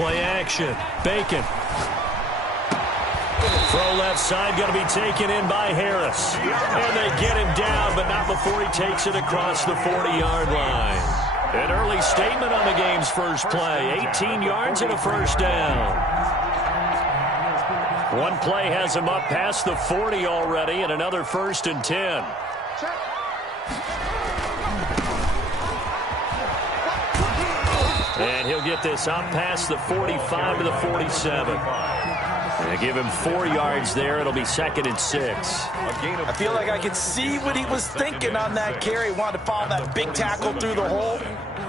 Play action. Bacon. Throw left side, going to be taken in by Harris. And they get him down, but not before he takes it across the 40-yard line. An early statement on the game's first play. 18 yards and a first down. One play has him up past the 40 already, and another 1st and 10. And he'll get this up past the 45 to the 47. They give him 4 yards there. It'll be 2nd and 6. I feel like I could see what he was thinking on that carry. Wanted to follow that big tackle through the hole.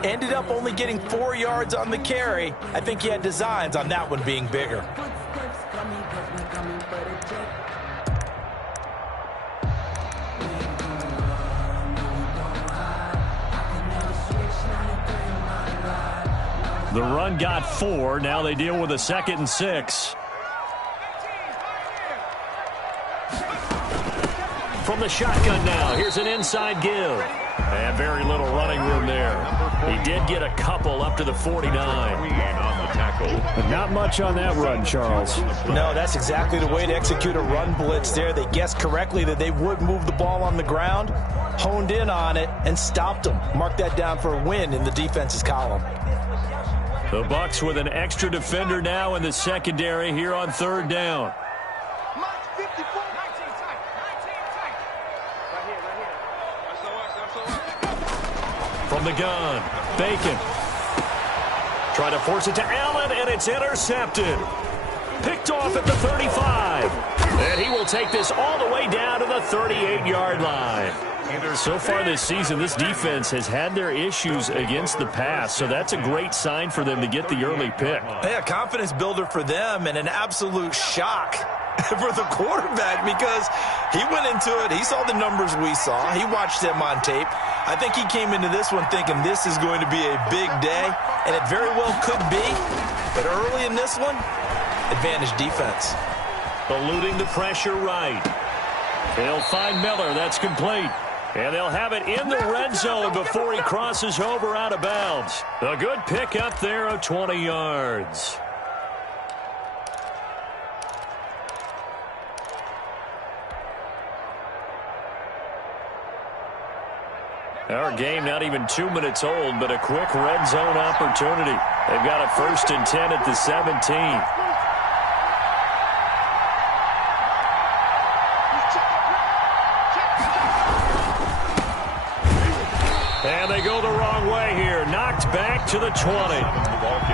Ended up only getting 4 yards on the carry. I think he had designs on that one being bigger. The run got 4. Now they deal with a 2nd and 6. From the shotgun now, here's an inside give. And very little running room there. He did get a couple up to the 49. But not much on that run, Charles. No, that's exactly the way to execute a run blitz there. They guessed correctly that they would move the ball on the ground, honed in on it, and stopped them. Mark that down for a win in the defense's column. The Bucs with an extra defender now in the secondary here on 3rd down. From the gun, Bacon. Trying to force it to Allen, and it's intercepted. Picked off at the 35. And he will take this all the way down to the 38-yard line. So far this season, this defense has had their issues against the pass, so that's a great sign for them to get the early pick. Yeah, confidence builder for them and an absolute shock for the quarterback because he went into it. He saw the numbers we saw. He watched them on tape. I think he came into this one thinking this is going to be a big day, and it very well could be. But early in this one, advantage defense. Eluding the pressure right. They'll find Miller. That's complete. And they'll have it in the red zone before he crosses over out of bounds. A good pick up there of 20 yards. Our game not even 2 minutes old, but a quick red zone opportunity. They've got a 1st and 10 at the 17. And they go the wrong way here. Knocked back to the 20.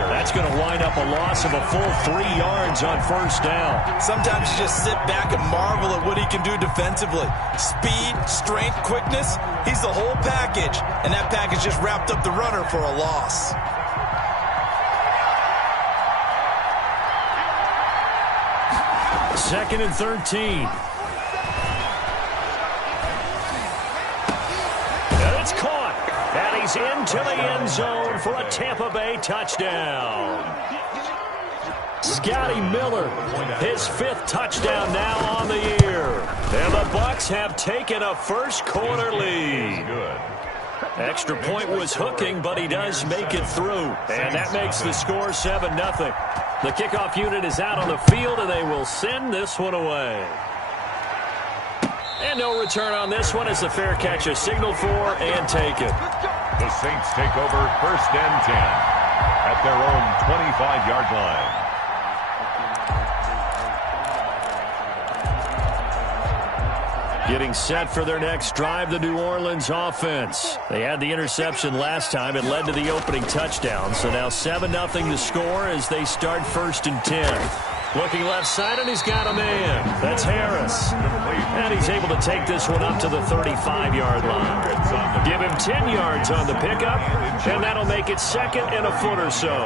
That's going to wind up a loss of a full 3 yards on 1st down. Sometimes you just sit back and marvel at what he can do defensively. Speed, strength, quickness. He's the whole package. And that package just wrapped up the runner for a loss. Second and 13. And he's into the end zone for a Tampa Bay touchdown. Scotty Miller, his 5th touchdown now on the year. And the Bucs have taken a first-quarter lead. Extra point was hooking, but he does make it through. And that makes the score 7-0. The kickoff unit is out on the field, and they will send this one away. And no return on this one as the fair catch is signaled for and taken. The Saints take over 1st and 10 at their own 25-yard line. Getting set for their next drive, the New Orleans offense. They had the interception last time. It led to the opening touchdown. So now 7-0 to score as they start 1st and 10. Looking left side, and he's got a man. That's Harris. And he's able to take this one up to the 35-yard line. Give him 10 yards on the pickup, and that'll make it 2nd and a foot or so.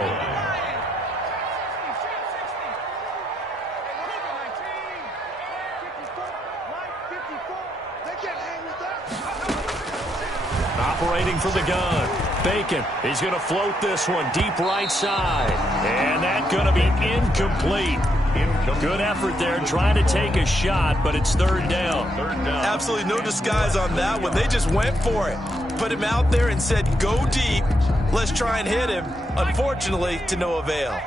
Operating from the gun. Bacon. He's going to float this one deep right side. And that's going to be incomplete. Good effort there trying to take a shot, but it's 3rd down. Absolutely no disguise on that one. They just went for it. Put him out there and said, go deep. Let's try and hit him. Unfortunately, to no avail.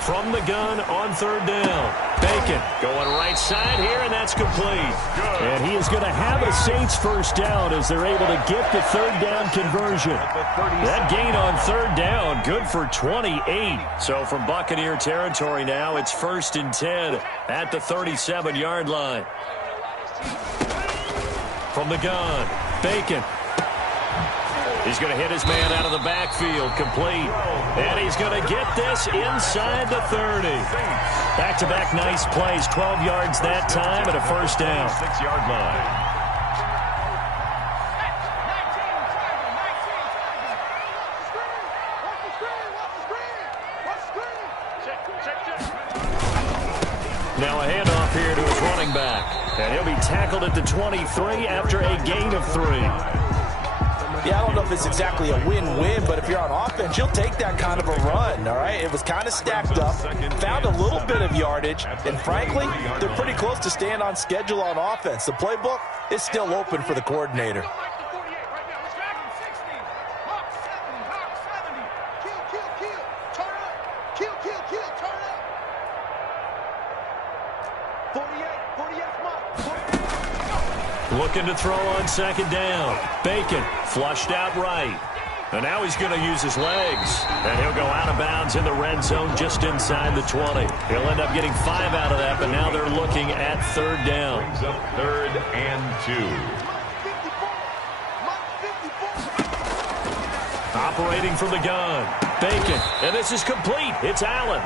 From the gun on third down. Bacon going right side here, and that's complete. And he is going to have a Saints first down as they're able to get the third down conversion. That gain on third down, good for 28. So from Buccaneer territory now, it's 1st and 10 at the 37-yard line. From the gun, Bacon. He's going to hit his man out of the backfield, complete. And he's going to get this inside the 30. Back-to-back nice plays, 12 yards that time and a first down. 6-yard line. Now a handoff here to his running back. And he'll be tackled at the 23 after a gain of 3. Yeah, I don't know if it's exactly a win-win, but if you're on offense, you'll take that kind of a run, all right? It was kind of stacked up, found a little bit of yardage, and frankly, they're pretty close to staying on schedule on offense. The playbook is still open for the coordinator. Looking to throw on second down. Bacon flushed out right. And now he's going to use his legs. And he'll go out of bounds in the red zone just inside the 20. He'll end up getting 5 out of that, but now they're looking at third down. Brings up 3rd and 2. Operating from the gun. Bacon. And this is complete. It's Allen.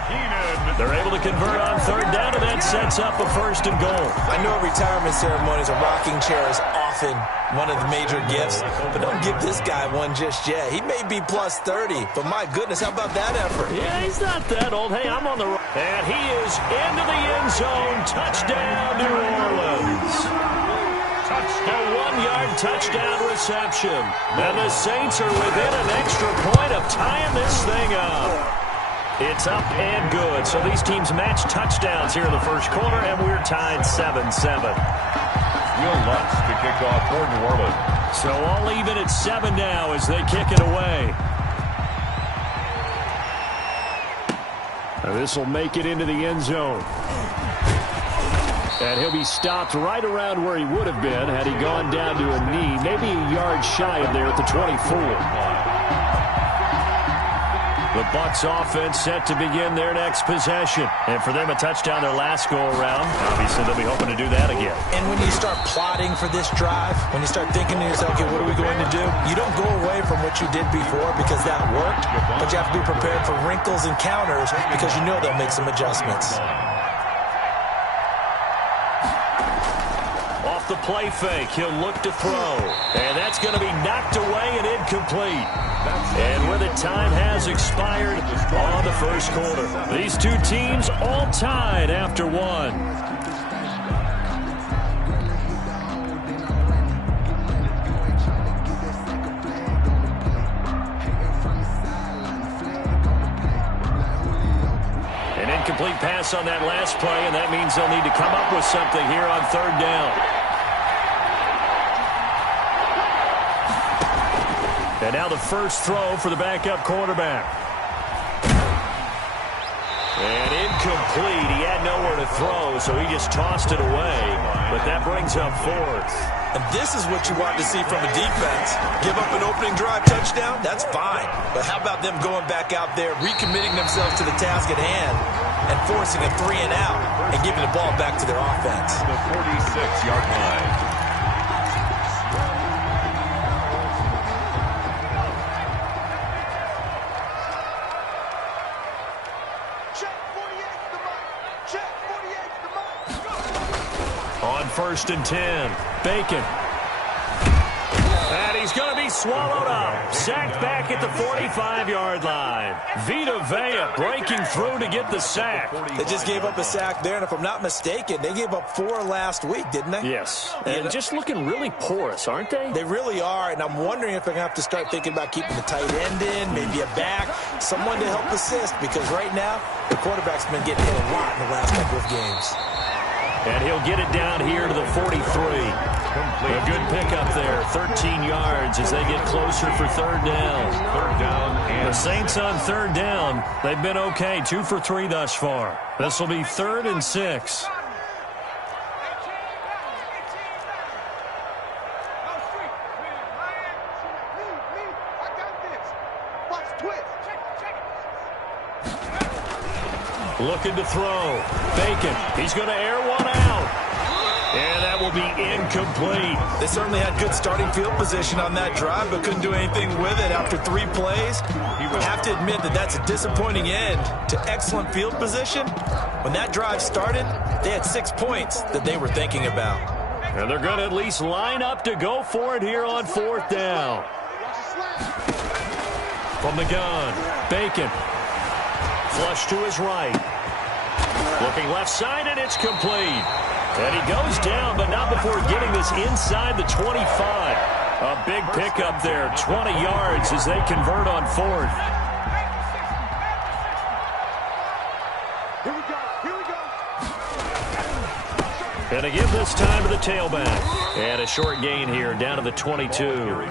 They're able to convert on third down, and that sets up a 1st and goal. I know retirement ceremonies, a rocking chair is often one of the major gifts, but don't give this guy one just yet. He may be plus 30, but my goodness, how about that effort? Yeah, he's not that old. Hey, I'm on the right. And he is into the end zone. Touchdown, New Orleans. A 1-yard touchdown reception. And the Saints are within an extra point of tying this thing up. It's up and good. So these teams match touchdowns here in the first quarter, and we're tied 7-7. Will Lutz to kick off for New Orleans. So all even at 7 now as they kick it away. This will make it into the end zone. And he'll be stopped right around where he would have been had he gone down to a knee, maybe a yard shy of there at the 24. The Bucs offense set to begin their next possession. And for them, a touchdown their last go-around. Obviously, they'll be hoping to do that again. And when you start plotting for this drive, when you start thinking to yourself, okay, what are we going to do? You don't go away from what you did before because that worked, but you have to be prepared for wrinkles and counters because you know they'll make some adjustments. The play fake, he'll look to throw. And that's going to be knocked away and incomplete. And where the time has expired on the first quarter. These two teams all tied after 1. An incomplete pass on that last play, and that means they'll need to come up with something here on third down. And now the first throw for the backup quarterback. And incomplete. He had nowhere to throw, so he just tossed it away. But that brings up 4th. And this is what you want to see from a defense. Give up an opening drive touchdown, that's fine. But how about them going back out there, recommitting themselves to the task at hand, and forcing a 3-and-out, and giving the ball back to their offense. The 46-yard line. On 1st and 10, Bacon. And he's going to be swallowed up. Sacked back at the 45-yard line. Vita Vea breaking through to get the sack. They just gave up a sack there, and if I'm not mistaken, they gave up 4 last week, didn't they? Yes. And just looking really porous, aren't they? They really are, and I'm wondering if they're going to have to start thinking about keeping the tight end in, maybe a back, someone to help assist, because right now, the quarterback's been getting hit a lot in the last couple of games. And he'll get it down here to the 43. A good pickup there 13 yards as they get closer for third down. Third down and the Saints on third down. They've been okay, 2 for 3 thus far. This will be 3rd and 6. Looking to throw. Bacon. He's going to air one out. And that will be incomplete. They certainly had good starting field position on that drive, but couldn't do anything with it after 3 plays. You have to admit that that's a disappointing end to excellent field position. When that drive started, they had 6 points that they were thinking about. And they're going to at least line up to go for it here on 4th down. From the gun, Bacon. Flush to his right. Looking left side, and it's complete. And he goes down, but not before getting this inside the 25. A big pickup there, 20 yards as they convert on 4th. Here we go. And they give this time to the tailback. And a short gain here, down to the 22.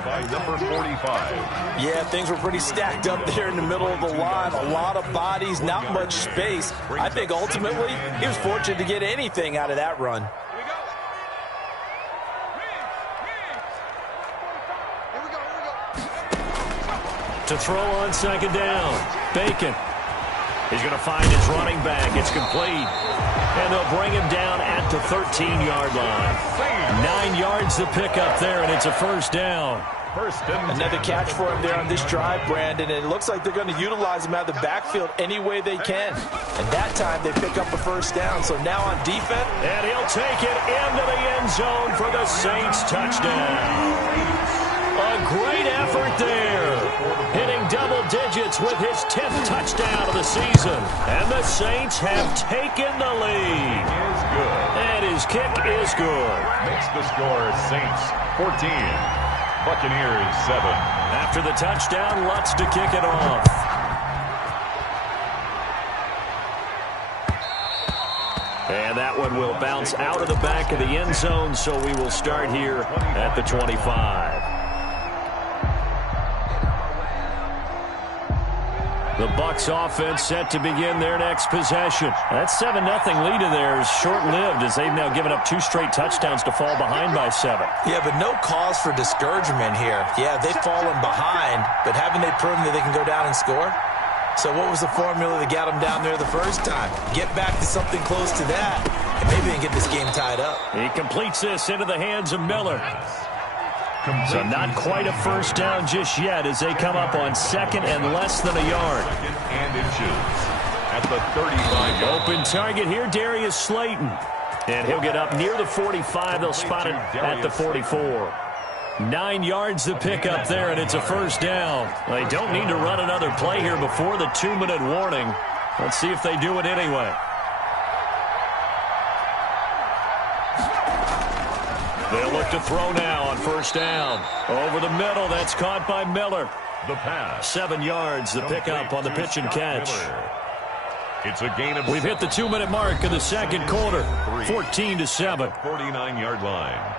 by number 45. Yeah, things were pretty stacked up there in the middle of the line. A lot of bodies, not much space. I think ultimately he was fortunate to get anything out of that run. To throw on 2nd down. Bacon. He's going to find his running back. It's complete. And they'll bring him down at the 13-yard line. 9 yards to pick up there, and it's a 1st down. Another catch for him there on this drive, Brandon. And it looks like they're going to utilize him out of the backfield any way they can. And that time they pick up a 1st down. So now on defense. And he'll take it into the end zone for the Saints touchdown. A great effort there. Hitting double digits with his 10th touchdown of the season. And the Saints have taken the lead. Is good. And his kick is good. Makes the score Saints 14. Buccaneers 7. After the touchdown, Lutz to kick it off. And that one will bounce out of the back of the end zone, so we will start here at the 25. The Bucs offense set to begin their next possession. That 7-0 lead of theirs short-lived as they've now given up 2 straight touchdowns to fall behind by 7. Yeah, but no cause for discouragement here. Yeah, they've fallen behind, but haven't they proven that they can go down and score? So what was the formula that got them down there the first time? Get back to something close to that, and maybe they can get this game tied up. He completes this into the hands of Miller. So not quite a 1st down just yet as they come up on 2nd and less than a yard. 2nd and inches at the 35-yard. Open target here, Darius Slayton. And he'll get up near the 45. They'll spot it at the 44. 9 yards to pick up there, and it's a 1st down. They don't need to run another play here before the 2-minute warning. Let's see if they do it anyway. They'll look to throw now on 1st down. Over the middle, that's caught by Miller. The pass. 7 yards, the pickup on the pitch and catch. It's a gain of We've hit the 2-minute mark of the 2nd quarter, 14-7. 49-yard line.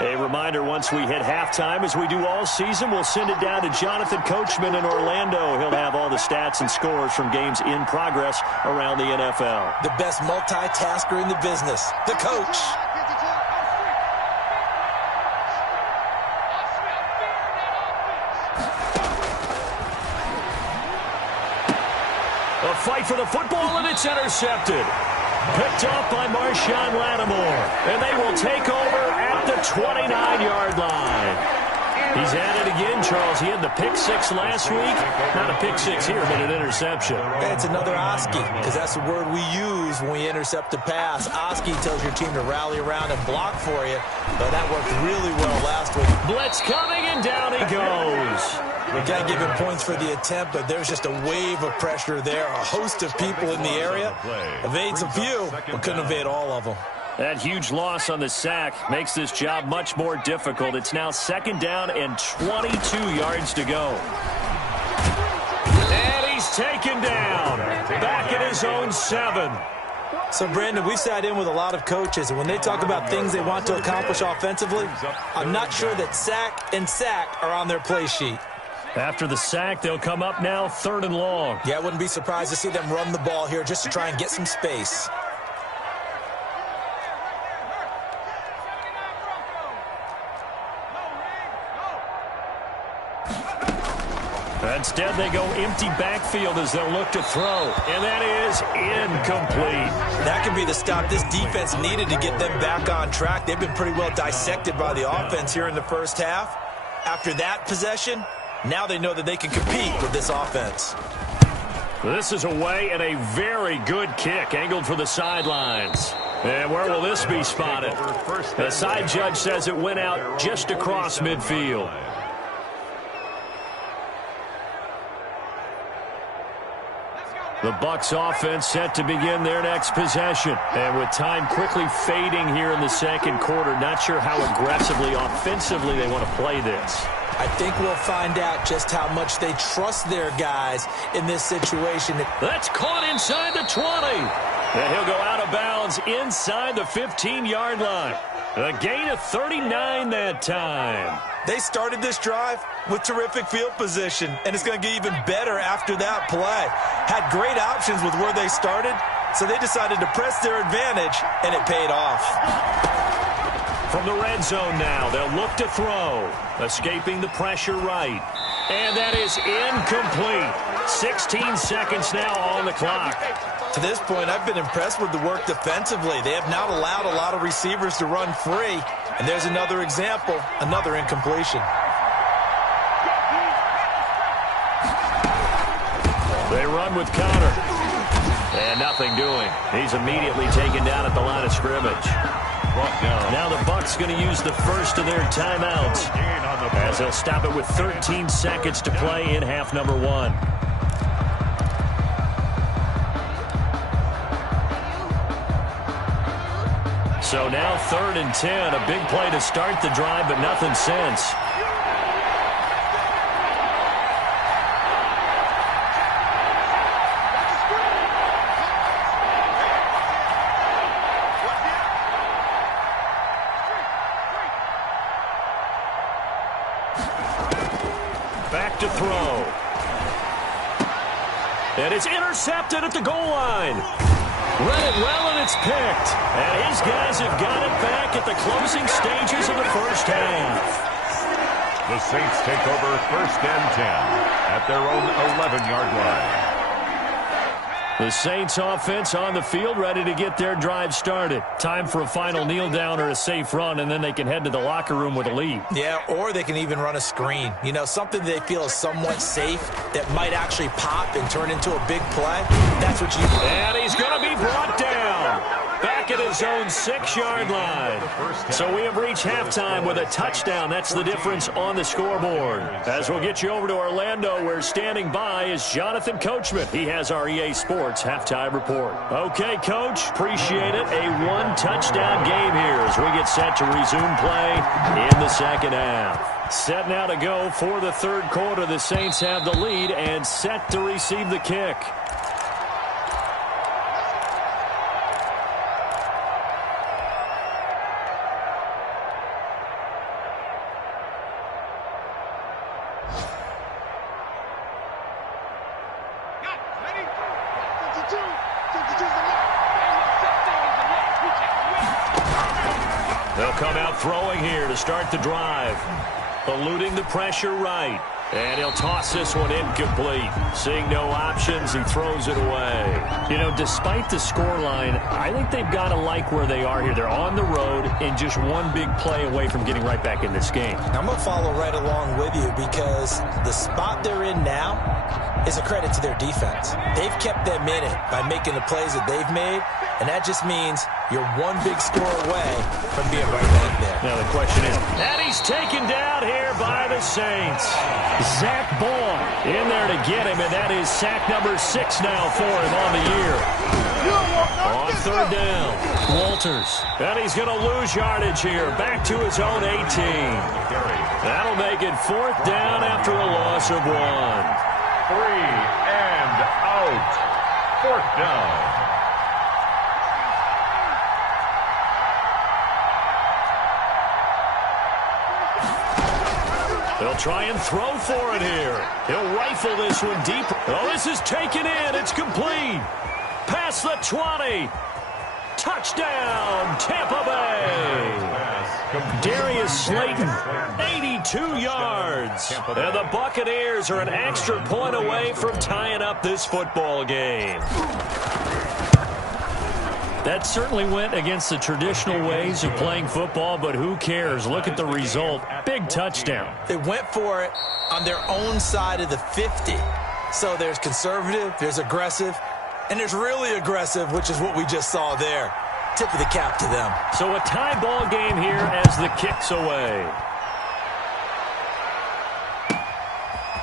A reminder, once we hit halftime, as we do all season, we'll send it down to Jonathan Coachman in Orlando. He'll have all the stats and scores from games in progress around the NFL. The best multitasker in the business, the coach. A fight for the football, and it's intercepted. Picked off by Marshawn Lattimore. And they will take over at the 29-yard line. He's at it again, Charles. He had the pick 6 last week. Not a pick 6 here, but an interception. It's another Oski, because that's the word we use when we intercept a pass. Oski tells your team to rally around and block for you. But that worked really well last week. Blitz coming, and down he goes. We can't give him points for the attempt, but there's just a wave of pressure there. A host of people in the area. Evades a few, but couldn't evade all of them. That huge loss on the sack makes this job much more difficult. It's now 2nd down and 22 yards to go. And he's taken down. Back at his own 7. So, Brandon, we've sat in with a lot of coaches, and when they talk about things they want to accomplish offensively, I'm not sure that sack and sack are on their play sheet. After the sack, they'll come up now 3rd and long. Yeah, I wouldn't be surprised to see them run the ball here just to try and get some space. Instead, they go empty backfield as they'll look to throw. And that is incomplete. That could be the stop this defense needed to get them back on track. They've been pretty well dissected by the offense here in the first half. After that possession, now they know that they can compete with this offense. This is away and a very good kick angled for the sidelines. And where will this be spotted? The side judge says it went out just across midfield. The Bucs offense set to begin their next possession. And with time quickly fading here in the 2nd quarter, not sure how aggressively, offensively they want to play this. I think we'll find out just how much they trust their guys in this situation. That's caught inside the 20. And he'll go out of bounds inside the 15-yard line. A gain of 39 that time. They started this drive with terrific field position, and it's going to get even better after that play. Had great options with where they started, so they decided to press their advantage, and it paid off. From the red zone now, they'll look to throw. Escaping the pressure right. And that is incomplete. 16 seconds now on the clock. To this point, I've been impressed with the work defensively. They have not allowed a lot of receivers to run free. And there's another example, another incompletion. They run with Connor. And nothing doing. He's immediately taken down at the line of scrimmage. Now the Bucs going to use the first of their timeouts as they'll stop it with 13 seconds to play in half number 1. So now 3rd and 10, a big play to start the drive, but nothing since. Back to throw. And it's intercepted at the goal line. Read it well, and it's picked. And his guys have got it back at the closing stages of the first half. The Saints take over 1st and 10 at their own 11-yard line. The Saints offense on the field, ready to get their drive started. Time for a final kneel down or a safe run, and then they can head to the locker room with a lead. Yeah, or they can even run a screen. You know, something they feel is somewhat safe that might actually pop and turn into a big play. That's what you do. And he's going to be brought down. Back at his own 6-yard line. So we have reached halftime with a touchdown. That's the difference on the scoreboard. As we'll get you over to Orlando, where standing by is Jonathan Coachman. He has our EA Sports halftime report. Okay, Coach, appreciate it. A 1-touchdown game here as we get set to resume play in the 2nd half. Set now to go for the 3rd quarter. The Saints have the lead and set to receive the kick. They'll come out throwing here to start the drive. Eluding the pressure right. And he'll toss this one incomplete. Seeing no options, he throws it away. You know, despite the scoreline, I think they've got to like where they are here. They're on the road and just one big play away from getting right back in this game. I'm going to follow right along with you because the spot they're in now is a credit to their defense. They've kept them in it by making the plays that they've made, and that just means you're one big score away from being right back there. Now the question is, and he's taken down here by the Saints. Zach Ball in there to get him, and that is sack number 6 now for him on the year. On third down, Walters. And he's going to lose yardage here. Back to his own 18. That'll make it fourth down after a loss of 1. 3 and out. Fourth down. They'll try and throw for it here. He'll rifle this one deep. Oh, this is taken in. It's complete. Past the 20. Touchdown, Tampa Bay. Darius Slayton, 82 yards. And the Buccaneers are an extra point away from tying up this football game. That certainly went against the traditional ways of playing football, but who cares? Look at the result. Big touchdown. They went for it on their own side of the 50. So there's conservative, there's aggressive, and there's really aggressive, which is what we just saw there. Tip of the cap to them. So a tie ball game here as the kick's away.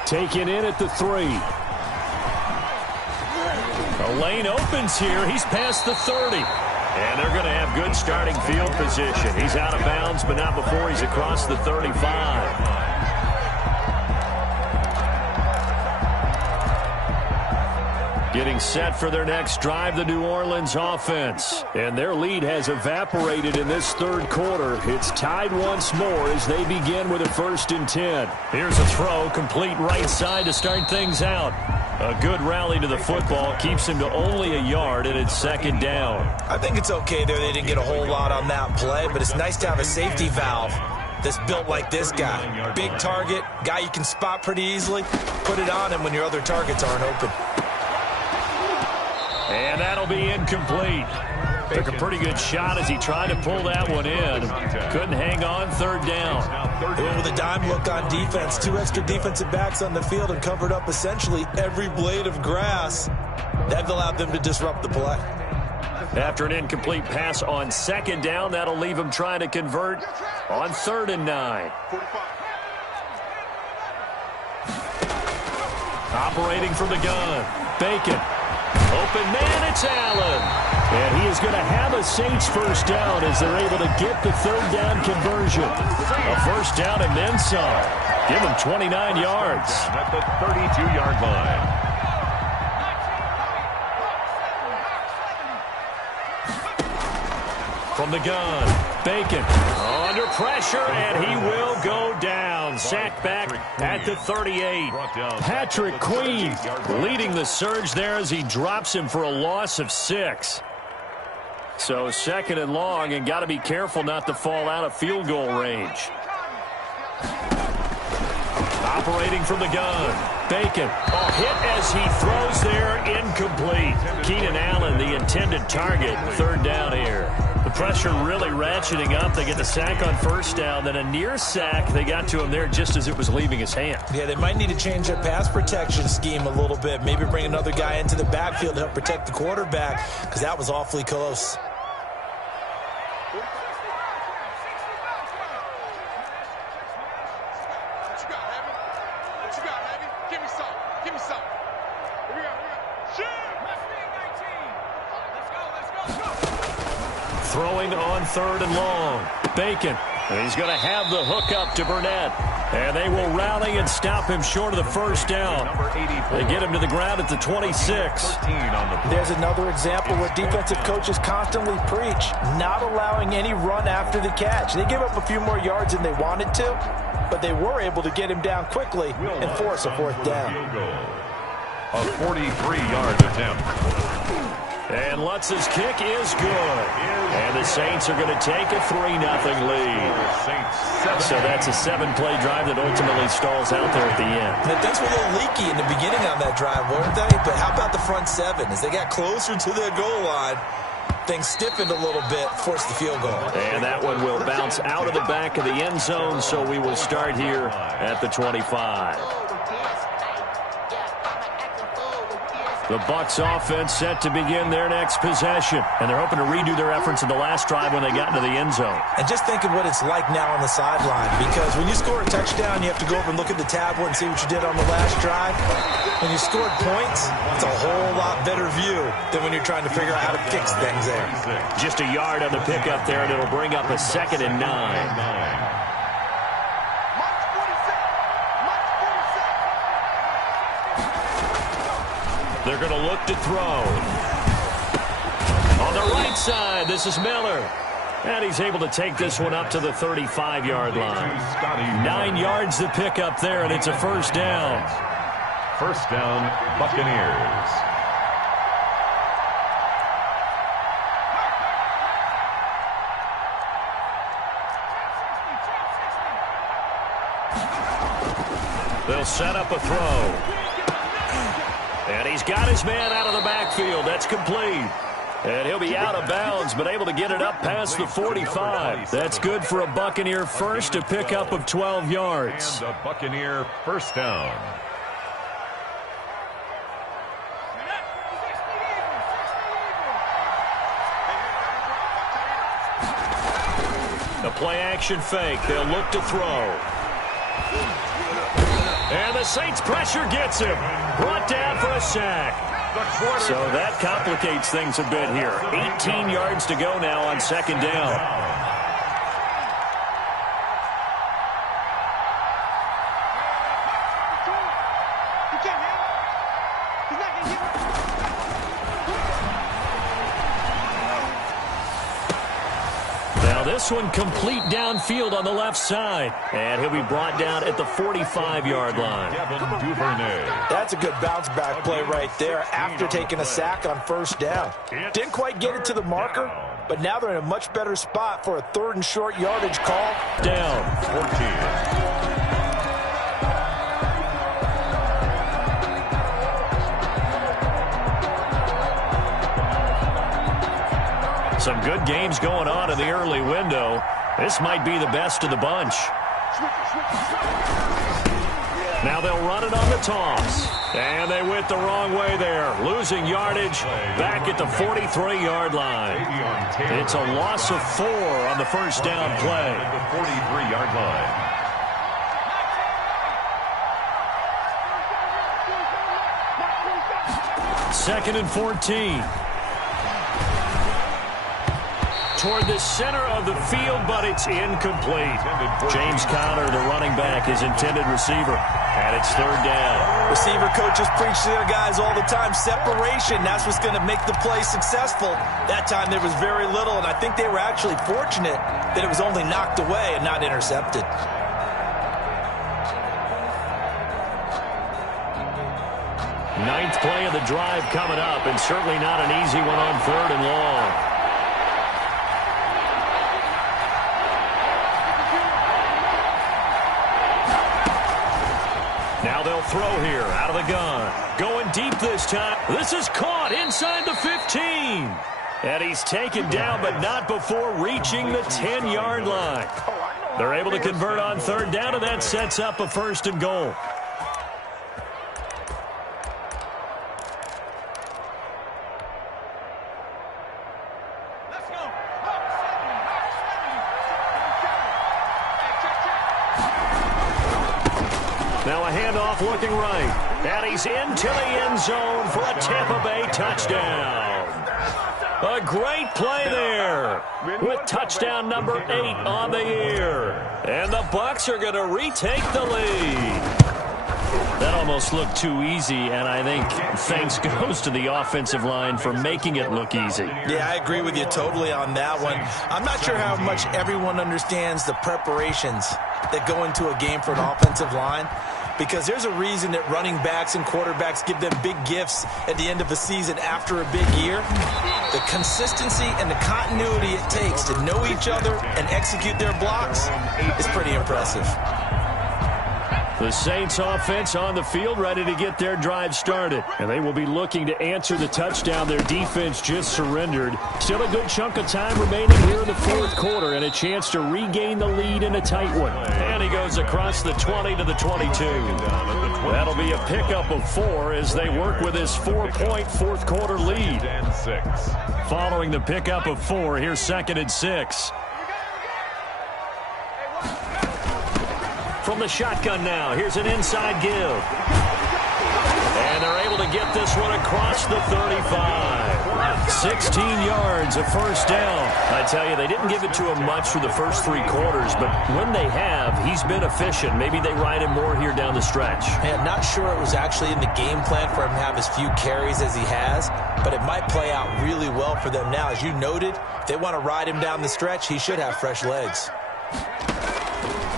Taken in at the 3. The lane opens here. He's past the 30. And they're going to have good starting field position. He's out of bounds, but not before he's across the 35. Getting set for their next drive, the New Orleans offense. And their lead has evaporated in this third quarter. It's tied once more as they begin with a 1st and 10. Here's a throw, complete right side to start things out. A good rally to the football keeps him to only a yard, and it's 2nd down. I think it's okay there. They didn't get a whole lot on that play, but it's nice to have a safety valve that's built like this guy. Big target, guy you can spot pretty easily. Put it on him when your other targets aren't open. And that'll be incomplete. Took a pretty good shot as he tried to pull that one in. Couldn't hang on 3rd down. They went with a dime look on defense. 2 extra defensive backs on the field and covered up essentially every blade of grass. That allowed them to disrupt the play. After an incomplete pass on 2nd down, that'll leave him trying to convert on 3rd and 9. Operating from the gun, Bacon. Open man, it's Allen. And he is going to have a Saints 1st down as they're able to get the 3rd down conversion. A 1st down and then some. Give him 29 yards. At the 32-yard line. From the gun, Bacon under pressure, and he will go down. Sacked back at the 38. Patrick Queen leading the surge there as he drops him for a loss of 6. So 2nd and long, and got to be careful not to fall out of field goal range. Operating from the gun, Bacon. A hit as he throws there, incomplete. Keenan Allen, the intended target, 3rd down here. The pressure really ratcheting up. They get the sack on 1st down, then a near sack. They got to him there just as it was leaving his hand. Yeah, they might need to change their pass protection scheme a little bit. Maybe bring another guy into the backfield to help protect the quarterback, because that was awfully close. Throwing on 3rd and long. Bacon. And he's going to have the hook up to Burnett. And they will rally and stop him short of the 1st down. They get him to the ground at the 26. There's another example where defensive coaches constantly preach, not allowing any run after the catch. They give up a few more yards than they wanted to, but they were able to get him down quickly and force a 4th down. A 43-yard attempt. And Lutz's kick is good. And the Saints are going to take a 3-0 lead. So that's a 7-play drive that ultimately stalls out there at the end. And things were a little leaky in the beginning on that drive, weren't they? But how about the front 7? As they got closer to their goal line, things stiffened a little bit, forced the field goal. And that one will bounce out of the back of the end zone, so we will start here at the 25. The Bucs offense set to begin their next possession. And they're hoping to redo their efforts in the last drive when they got into the end zone. And just think of what it's like now on the sideline. Because when you score a touchdown, you have to go over and look at the tablet and see what you did on the last drive. When you scored points, it's a whole lot better view than when you're trying to figure out how to fix things there. Just a yard on the pickup there, and it'll bring up a 2nd and 9. They're going to look to throw. On the right side, this is Miller. And he's able to take this one up to the 35-yard line. 9 yards to pick up there, and it's a first down. First down, Buccaneers. They'll set up a throw. And he's got his man out of the backfield. That's complete. And he'll be out of bounds, but able to get it up past the 45. That's good for a Buccaneer first, to pick up of 12 yards. And a Buccaneer first down. A play-action fake. They'll look to throw. And the Saints pressure gets him. Brought down for a sack. So that complicates things a bit here. 18 yards to go now on 2nd down. This one complete downfield on the left side. And he'll be brought down at the 45-yard line. That's a good bounce-back play right there after taking a sack on first down. Didn't quite get it to the marker, but now they're in a much better spot for a 3rd and short yardage call. Down. 14. Some good games going on in the early window. This might be the best of the bunch. Now they'll run it on the toss. And they went the wrong way there. Losing yardage back at the 43-yard line. It's a loss of 4 on the first down play. The 43-yard line. Second and 14. Toward the center of the field, but it's incomplete. James Conner, the running back, his intended receiver. And it's 3rd down. Receiver coaches preach to their guys all the time. Separation, that's what's going to make the play successful. That time there was very little, and I think they were actually fortunate that it was only knocked away and not intercepted. Ninth play of the drive coming up, and certainly not an easy one on 3rd and long. Now they'll throw here out of the gun. Going deep this time. This is caught inside the 15. And he's taken down, but not before reaching the 10-yard line. They're able to convert on 3rd down, and that sets up a 1st and goal. Now a handoff looking right. And he's into the end zone for a Tampa Bay touchdown. A great play there with touchdown number 8 on the year. And the Bucs are going to retake the lead. That almost looked too easy, and I think thanks goes to the offensive line for making it look easy. Yeah, I agree with you totally on that one. I'm not sure how much everyone understands the preparations that go into a game for an offensive line, because there's a reason that running backs and quarterbacks give them big gifts at the end of a season after a big year. The consistency and the continuity it takes to know each other and execute their blocks is pretty impressive. The Saints offense on the field, ready to get their drive started. And they will be looking to answer the touchdown their defense just surrendered. Still a good chunk of time remaining here in the 4th quarter, and a chance to regain the lead in a tight one. And he goes across the 20 to the 22. That'll be a pickup of 4 as they work with his 4-point fourth-quarter lead. Following the pickup of 4, here's 2nd and 6. From the shotgun now, here's an inside give. And they're able to get this one across the 35. 16 yards, a first down. I tell you, they didn't give it to him much for the first 3 quarters, but when they have, he's been efficient. Maybe they ride him more here down the stretch. Yeah, not sure it was actually in the game plan for him to have as few carries as he has, but it might play out really well for them now. As you noted, if they want to ride him down the stretch, he should have fresh legs.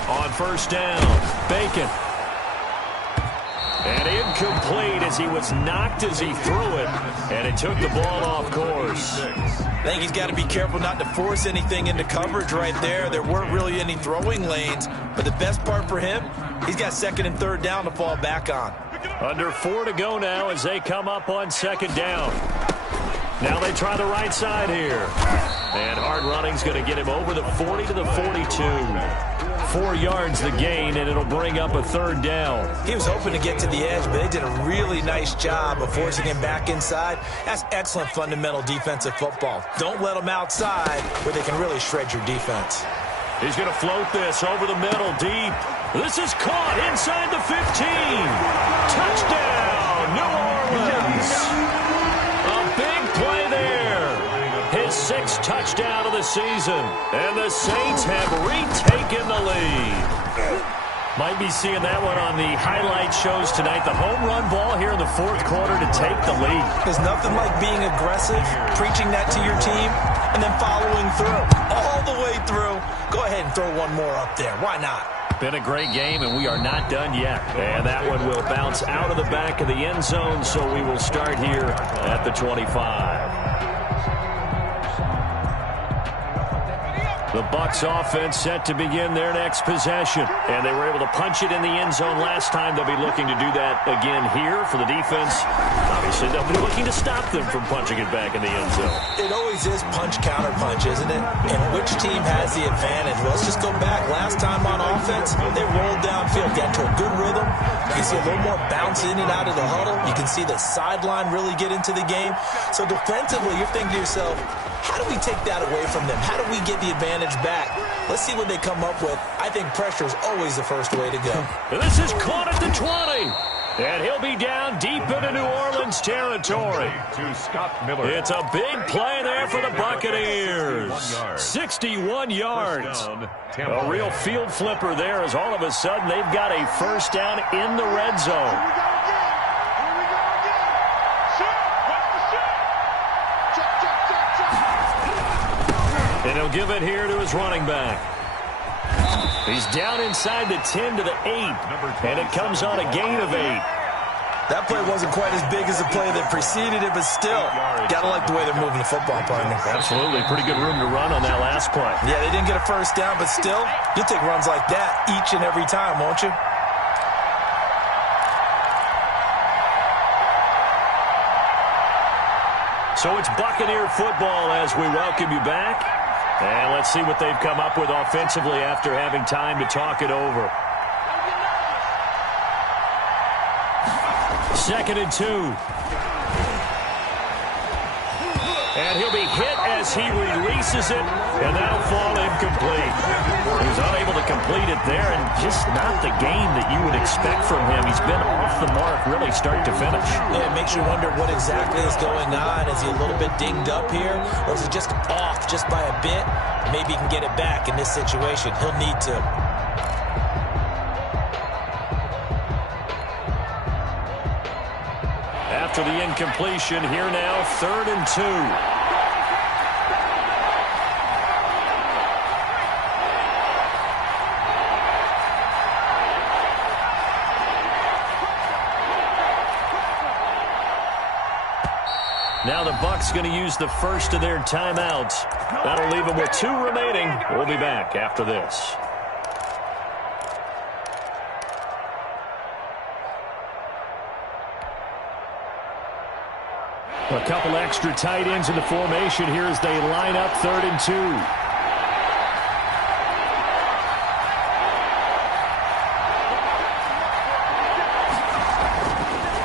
On first down, Bacon. And incomplete as he was knocked as he threw it, and it took the ball off course. I think he's got to be careful not to force anything into coverage right there. There weren't really any throwing lanes, but the best part for him, he's got 2nd and 3rd down to fall back on. Under 4 to go now as they come up on 2nd down. Now they try the right side here. And hard running's going to get him over the 40 to the 42. 4 yards the gain, and it'll bring up a 3rd down. He was hoping to get to the edge, but they did a really nice job of forcing him back inside. That's excellent fundamental defensive football. Don't let them outside where they can really shred your defense. He's going to float this over the middle deep. This is caught inside the 15. Touchdown, New Orleans. A big play there. His 6th touchdown of the season. And the Saints have retaken the lead. Might be seeing that one on the highlight shows tonight. The home run ball here in the 4th quarter to take the lead. There's nothing like being aggressive, preaching that to your team, and then following through. All the way through. Go ahead and throw one more up there. Why not? Been a great game, and we are not done yet. And that one will bounce out of the back of the end zone, so we will start here at the 25. The Bucs offense set to begin their next possession. And they were able to punch it in the end zone last time. They'll be looking to do that again here for the defense. Obviously, they'll be looking to stop them from punching it back in the end zone. It always is punch-counter-punch, isn't it? And which team has the advantage? Well, let's just go back. Last time on offense, they rolled downfield, got into a good rhythm. You see a little more bounce in and out of the huddle. You can see the sideline really get into the game. So defensively, you're thinking to yourself, how do we take that away from them? How do we get the advantage back? Let's see what they come up with. I think pressure is always the first way to go. And this is caught at the 20. And he'll be down deep into New Orleans territory. To Scott Miller. It's a big play there for the Buccaneers. 61 yards. A real field flipper there as all of a sudden they've got a first down in the red zone. And he'll give it here to his running back. He's down inside the 10 to the 8. And it comes on a gain of 8. That play wasn't quite as big as the play that preceded it, but still, got to like the way they're moving the football, partner. Absolutely. Pretty good room to run on that last play. Yeah, they didn't get a first down, but still, you'll take runs like that each and every time, won't you? So it's Buccaneer football as we welcome you back. And let's see what they've come up with offensively after having time to talk it over. 2nd and 2. And he'll be hit as he releases it, and that'll fall incomplete. He was unable to complete it there, and just not the game that you would expect from him. He's been off the mark really start to finish. Yeah, it makes you wonder what exactly is going on. Is he a little bit dinged up here, or is he just off just by a bit? Maybe he can get it back in this situation. He'll need to. After the incompletion, here now, 3rd and 2. Now the Bucs going to use the first of their timeouts. That'll leave them with 2 remaining. We'll be back after this. A couple extra tight ends in the formation here as they line up 3rd and 2.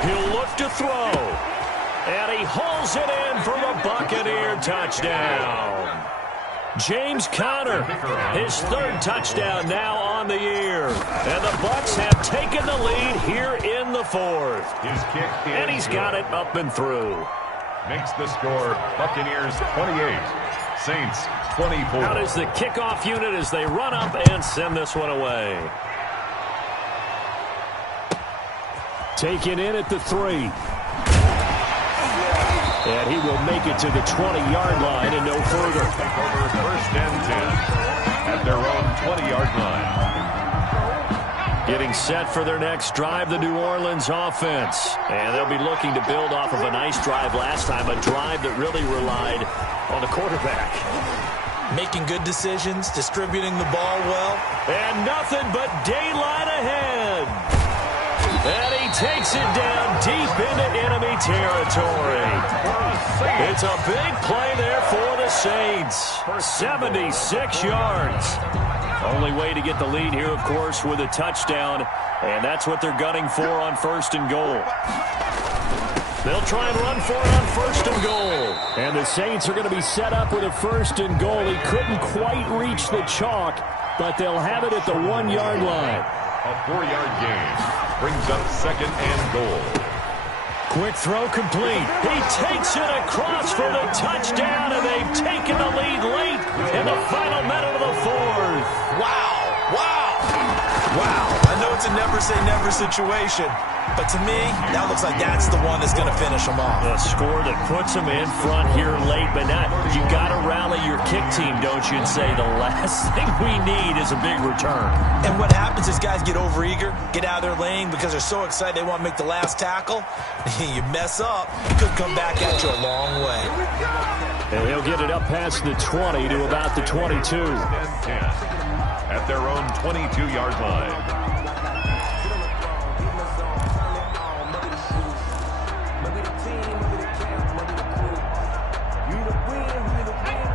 He'll look to throw. And he hauls it in for the Buccaneer touchdown. James Conner, his third touchdown now on the year. And the Bucs have taken the lead here in the fourth. His kick is and he's got it up and through. Makes the score Buccaneers 28, Saints 24. Out is the kickoff unit as they run up and send this one away. Taken in at the 3. And he will make it to the 20-yard line and no further. Take over first and 10 at their own 20-yard line. Getting set for their next drive, the New Orleans offense. And they'll be looking to build off of a nice drive last time, a drive that really relied on the quarterback. Making good decisions, distributing the ball well. And nothing but daylight ahead. And he takes it down deep into enemy territory. It's a big play there for the Saints. 76 yards. Only way to get the lead here, of course, with a touchdown. And that's what they're gunning for on first and goal. They'll try and run for it on first and goal. And the Saints are going to be set up with a first and goal. He couldn't quite reach the chalk, but they'll have it at the 1-yard line. A 4-yard gain brings up second and goal. Quick throw complete. He takes it across for the touchdown, and they've taken the lead late in the final minute of the fourth. Wow. I know it's a never-say-never situation, but to me, that looks like that's the one that's going to finish them off. A score that puts them in front here late, but not. You got to rally your kick team, don't you, and say the last thing we need is a big return. And what happens is guys get overeager, get out of their lane because they're so excited they want to make the last tackle. You mess up, it could come back at you a long way. And he'll get it up past the 20 to about the 22. And 10 at their own 22-yard line.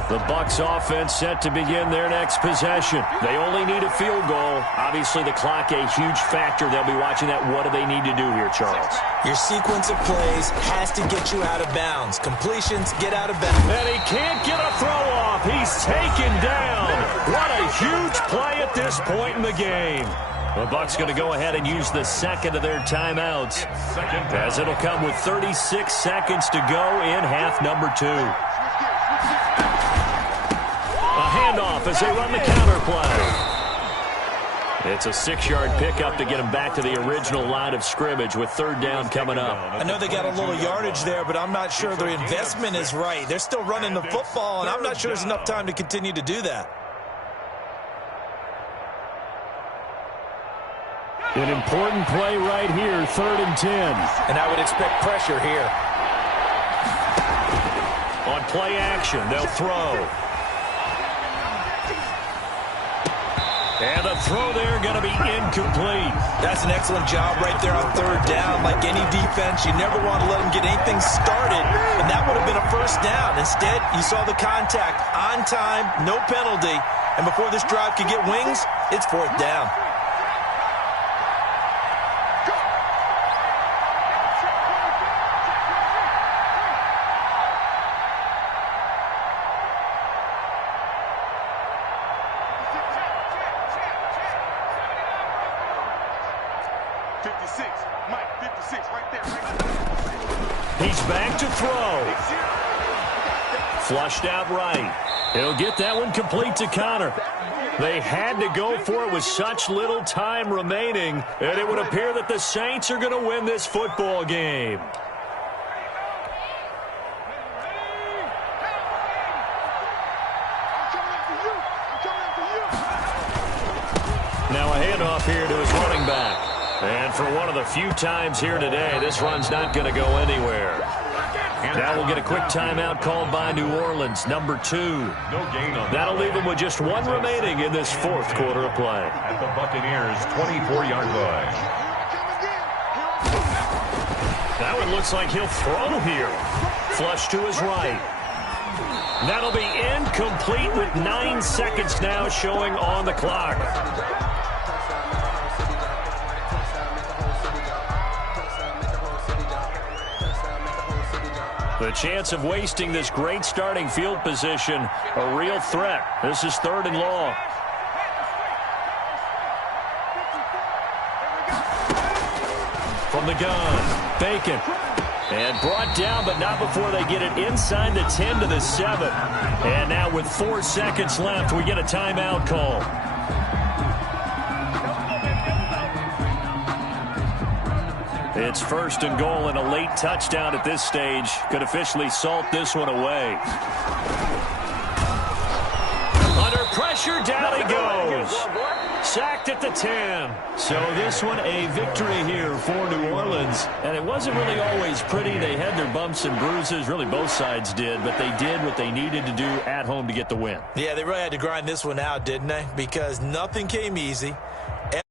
The Bucs offense set to begin their next possession. They only need a field goal. Obviously, the clock a huge factor. They'll be watching that. What do they need to do here, Charles? Your sequence of plays has to get you out of bounds. Completions, get out of bounds. And he can't get a throw off. He's taken down. What a huge play at this point in the game. The Bucs going to go ahead and use the second of their timeouts, as it'll come with 36 seconds to go in half number 2. A handoff as they run the counter play. It's a 6-yard pickup to get them back to the original line of scrimmage with third down coming up. I know they got a little yardage there, but I'm not sure their investment is right. They're still running the football, and I'm not sure there's enough time to continue to do that. An important play right here, 3rd and 10. And I would expect pressure here. On play action, they'll throw. And the throw there going to be incomplete. That's an excellent job right there on third down. Like any defense, you never want to let them get anything started, and that would have been a first down. Instead, you saw the contact on time, no penalty, and before this drive could get wings, it's 4th down. He's back to throw. Flushed out right. He'll get that one complete to Conner. They had to go for it with such little time remaining, and it would appear that the Saints are going to win this football game. Now a handoff here to his running back. And for one of the few times here today, this run's not going to go anywhere. Now we'll get a quick timeout called by New Orleans, number 2. No gain on That'll leave them with just one remaining in this 4th quarter of play. at the Buccaneers' 24-yard line. That one looks like he'll throw here. Flush to his right. That'll be incomplete with 9 seconds now showing on the clock. The chance of wasting this great starting field position, a real threat. This is 3rd and long. From the gun, Bacon. And brought down, but not before they get it inside the 10 to the 7. And now with 4 seconds left, we get a timeout call. It's 1st and goal, and a late touchdown at this stage could officially salt this one away. Under pressure, down he goes. Sacked at the 10. So this one a victory here for New Orleans. And it wasn't really always pretty. They had their bumps and bruises. Really both sides did. But they did what they needed to do at home to get the win. Yeah, they really had to grind this one out, didn't they? Because nothing came easy.